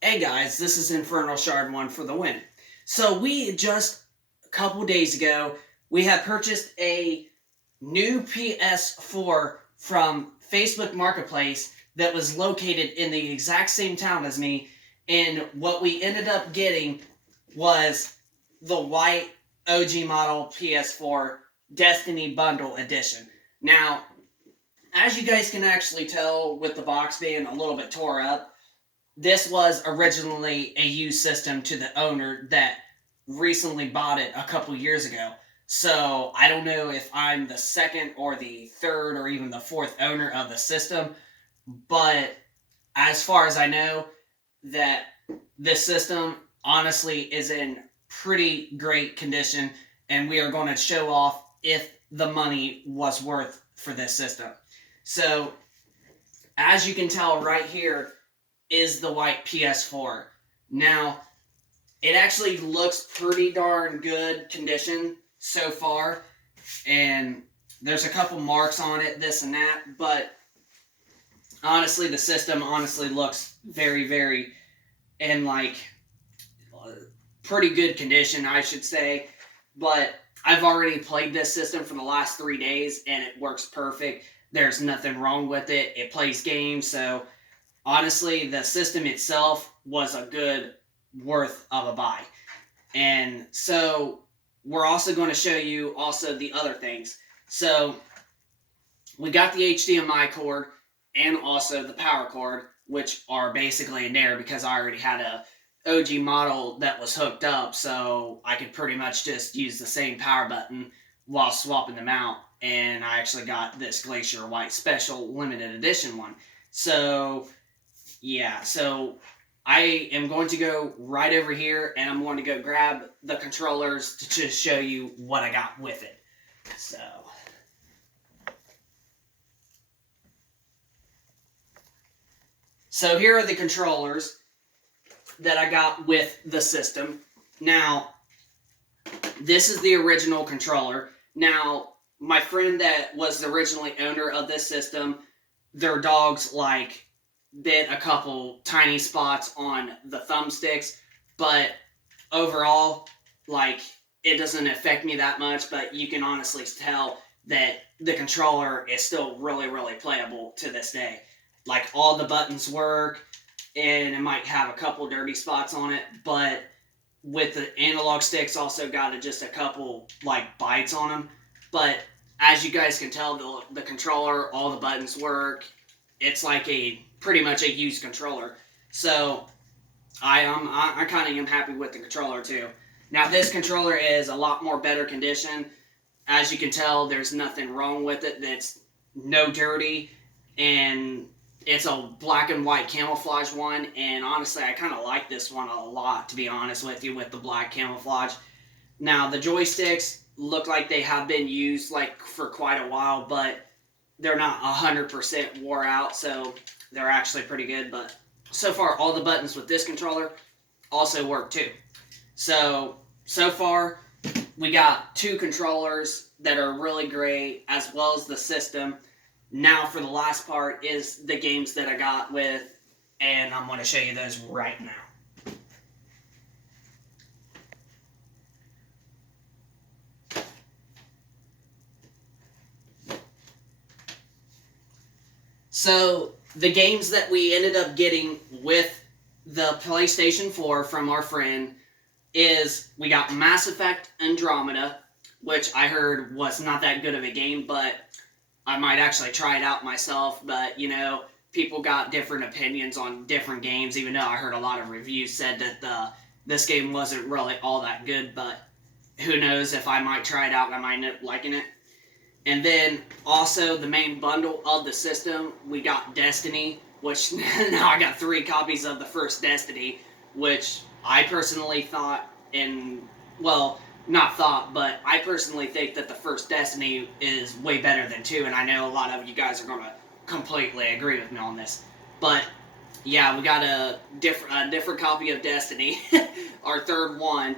Hey guys, this is Infernal Shard 1 for the win. So we just a couple days ago, we have purchased a new PS4 from Facebook Marketplace that was located in the exact same town as me, and what we ended up getting was the white OG model PS4 Destiny Bundle Edition. Now, as you guys can actually tell with the box being a little bit tore up, this was originally a used system to the owner that recently bought it a couple years ago. So I don't know if I'm the second or the third or even the fourth owner of the system, but as far as I know, that this system honestly is in pretty great condition, and we are going to show off if the money was worth for this system. So as you can tell right here is the white PS4. Now, it actually looks pretty darn good condition so far, and there's a couple marks on it, this and that, but honestly, the system honestly looks very, very in like pretty good condition, I should say. But I've already played this system for the last 3 days, and it works perfect. There's nothing wrong with it. It plays games, so honestly, the system itself was a good worth of a buy. And so we're also going to show you also the other things. So we got the HDMI cord and also the power cord, which are basically in there because I already had a OG model that was hooked up, so I could pretty much just use the same power button while swapping them out. And I actually got this Glacier White Special Limited Edition one. So yeah, so I am going to go right over here, and I'm going to go grab the controllers to just show you what I got with it. So here are the controllers that I got with the system. Now, this is the original controller. Now, my friend that was the originally owner of this system, their dogs like bit a couple tiny spots on the thumbsticks, but overall, like, it doesn't affect me that much, but you can honestly tell that the controller is still really, really playable to this day. Like, all the buttons work, and it might have a couple dirty spots on it, but with the analog sticks also got just a couple like bites on them. But as you guys can tell, the controller, all the buttons work. It's like a pretty much a used controller. So I kind of am happy with the controller too. Now this controller is a lot more better condition. As you can tell, there's nothing wrong with it. That's no dirty, and it's a black and white camouflage one, and honestly, I kind of like this one a lot, to be honest with you, with the black camouflage. Now, the joysticks look like they have been used like for quite a while, but they're not 100% wore out, so they're actually pretty good. But so far, all the buttons with this controller also work too. So far, we got two controllers that are really great, as well as the system. Now for the last part is the games that I got with, and I'm going to show you those right now. So the games that we ended up getting with the PlayStation 4 from our friend is we got Mass Effect Andromeda, which I heard was not that good of a game, but I might actually try it out myself. But, you know, people got different opinions on different games, even though I heard a lot of reviews said that this game wasn't really all that good, but who knows, if I might try it out and I might end up liking it. And then also the main bundle of the system, we got Destiny, which now I got 3 copies of the first Destiny, which I personally thought, not thought, but I personally think that the first Destiny is way better than 2, and I know a lot of you guys are going to completely agree with me on this. But yeah, we got a different copy of Destiny, our third one.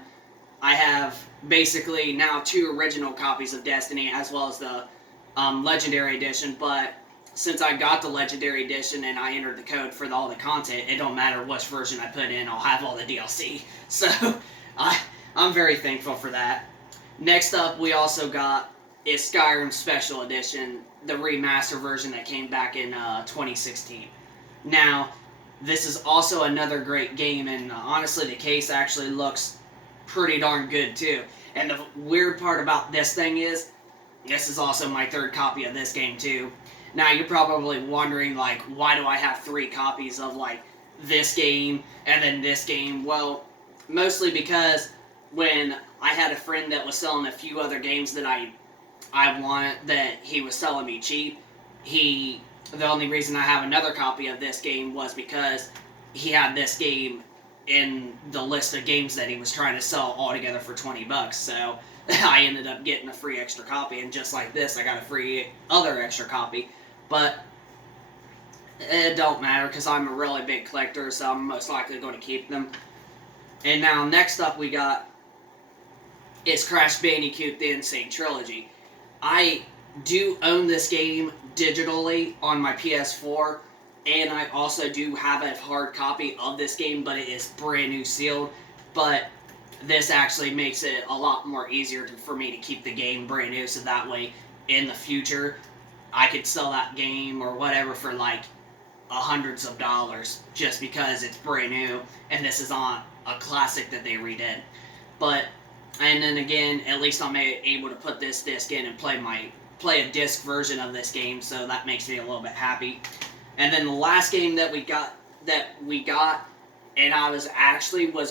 I have basically now 2 original copies of Destiny, as well as the Legendary Edition, but since I got the Legendary Edition and I entered the code for all the content, it don't matter which version I put in, I'll have all the DLC. So I'm very thankful for that. Next up, we also got is Skyrim Special Edition, the remaster version that came back in 2016. Now, this is also another great game, and honestly, the case actually looks pretty darn good too. And the weird part about this thing is, this is also my third copy of this game too. Now, you're probably wondering, like, why do I have 3 copies of, like, this game and then this game? Well, mostly because when I had a friend that was selling a few other games that I wanted, that he was selling me cheap, the only reason I have another copy of this game was because he had this game in the list of games that he was trying to sell all together for $20. So I ended up getting a free extra copy, and just like this, I got a free other extra copy. But it don't matter because I'm a really big collector, so I'm most likely going to keep them. And now next up we got is Crash Bandicoot The Insane Trilogy. I do own this game digitally on my PS4, and I also do have a hard copy of this game, but it is brand new sealed. But this actually makes it a lot more easier for me to keep the game brand new, so that way in the future I could sell that game or whatever for like hundreds of dollars just because it's brand new and this is on a classic that they redid. But and then again, at least I'm able to put this disc in and play a disc version of this game, so that makes me a little bit happy. And then the last game that we got, and I was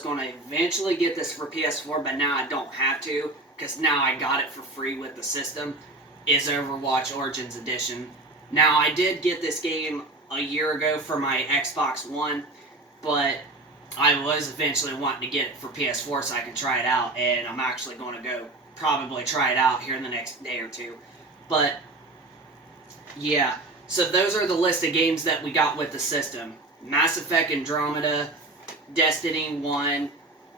going to eventually get this for PS4, but now I don't have to because now I got it for free with the system, is Overwatch Origins Edition. Now, I did get this game a year ago for my Xbox One, but I was eventually wanting to get it for PS4 so I can try it out, and I'm actually going to go probably try it out here in the next day or two. But, yeah, so those are the list of games that we got with the system. Mass Effect Andromeda, Destiny 1,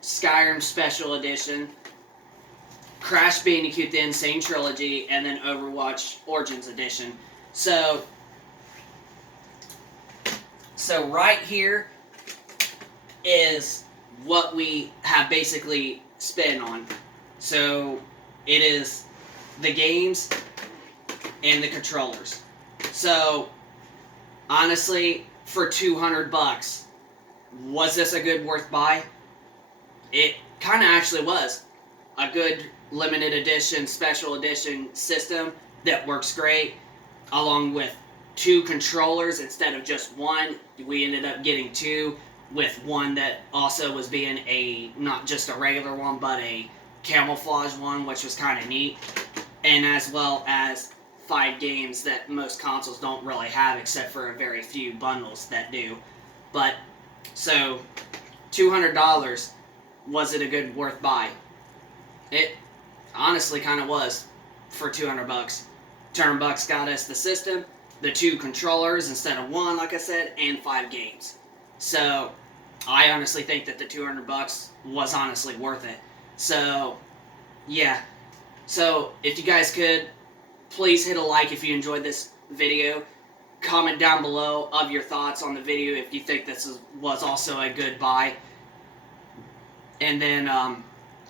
Skyrim Special Edition, Crash Bandicoot The Insane Trilogy, and then Overwatch Origins Edition. So right here is what we have basically spent on. So it is the games and the controllers. So honestly, for $200, was this a good worth buy? It kind of actually was. A good limited edition, special edition system that works great, along with 2 controllers instead of just one. We ended up getting 2, with one that also was being not just a regular one, but a camouflage one, which was kind of neat. And as well as 5 games that most consoles don't really have, except for a very few bundles that do. But, so, $200, was it a good worth buy? It honestly kind of was for $200. $200 got us the system, the 2 controllers instead of 1, like I said, and 5 games. So, I honestly think that the $200 was honestly worth it. So, yeah. So, if you guys could, please hit a like if you enjoyed this video. Comment down below of your thoughts on the video if you think this was also a good buy. And then,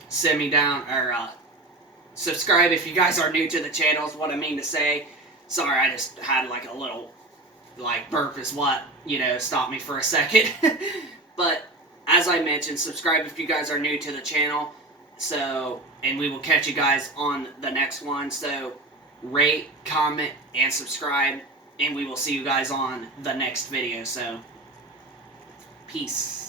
send me down, or, subscribe if you guys are new to the channel is what I mean to say. Sorry, I just had like a little, like, burp is what, stopped me for a second. But, as I mentioned, subscribe if you guys are new to the channel. So, and we will catch you guys on the next one. So, rate, comment, and subscribe. And we will see you guys on the next video. So, peace.